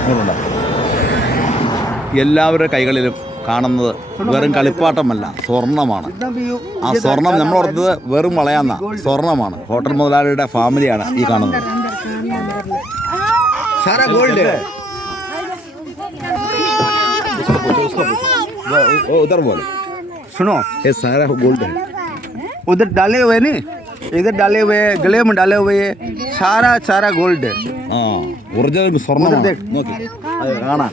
ഇങ്ങോട്ടുണ്ടോ? എല്ലാവരുടെ കൈകളിലും കാണുന്നത് വെറും കളിപ്പാട്ടമല്ല സ്വർണമാണ് ആ സ്വർണം നമ്മൾ ഓർത്തത് വെറും വളയാന്ന സ്വർണമാണ് ഹോട്ടൽ മുതലാളിയുടെ ഫാമിലിയാണ് ഈ കാണുന്നത് सारा गोल्ड है ഉദർ പോലെ सुनो ये सारा गोल्ड है उधर डाले हुए नहीं इधर डाले हुए गले में डाले हुए सारा सारा गोल्ड है ആ ഒറിജിനൽ സ്വർണ്ണമാണ് देख। നോക്കി അത് കാണാം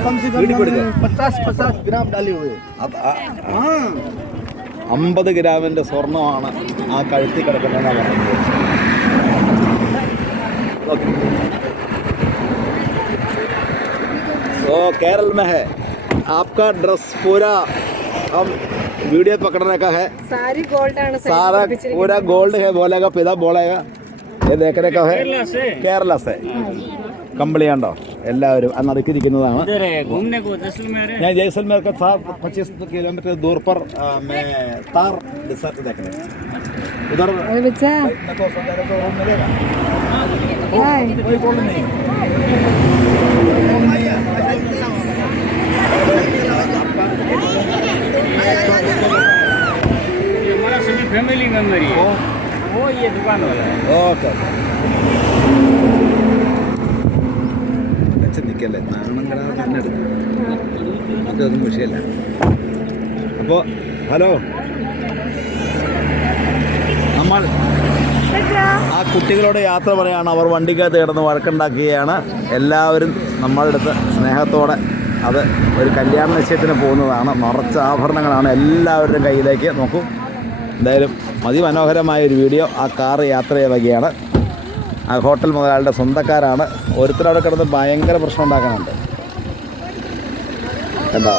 कम से कम पचास पचास ग्राम डाले हुए അത് ആ- അമ്പത് ഗ്രാമിന്റെ സ്വർണ്ണമാണ് ആ കഴുത്തിൽ കിടക്കുന്നതെന്നാണ് പറഞ്ഞത് ഓക്കെ तो केरल में है आपका ड्रेस पूरा हम वीडियो पकड़ने का है सारी गोल्ड ആണ് सारा पूरा गोल्ड है बोलेगा पिता बोलेगा ये देखने का है കേരള സെ കമ്പിളി കണ്ടോ എല്ലാവരും ആ നടുക്കിരിക്കുന്നതാണ് इधर है घूमने को जैसलमेर है ഞാൻ जैसलमेर का सात पच्चीस किलोमीटर दूर पर आ, मैं तार रिसर्च देखने उधर വെച്ചാ देखो सौंदर्य को रूम मिलेगा ഹായ് कोई प्रॉब्लम नहीं सभी फैमिली मेंबर ही है वो ये दुकान वाला है ഓക്കെ വെച്ച് നിൽക്കല്ലേ നാണം കെടാതെ തന്നെ എടുക്കും അതൊന്നും വിഷയമല്ല അപ്പോൾ ഹലോ നമ്മൾ ആ കുട്ടികളോട് യാത്ര പറയാണ് അവർ വണ്ടിക്കകത്ത് കിടന്ന് വഴക്കുണ്ടാക്കുകയാണ് എല്ലാവരും നമ്മളുടെ അടുത്ത് സ്നേഹത്തോടെ അത് ഒരു കല്യാണ നിശ്ചയത്തിന് പോകുന്നതാണ് നിറച്ച ആഭരണങ്ങളാണ് എല്ലാവരുടെയും കയ്യിലേക്ക് നോക്കൂ എന്തായാലും അതിമനോഹരമായ ഒരു വീഡിയോ. ആ കാർ യാത്ര ചെയ്യുകയാണ് ആ ഹോട്ടൽ മുതലാളിയുടെ സ്വന്തക്കാരാണ്. ഒരുത്തരവിടെ കിടന്ന് ഭയങ്കര പ്രശ്നം ഉണ്ടാക്കാനുണ്ട്. എന്താ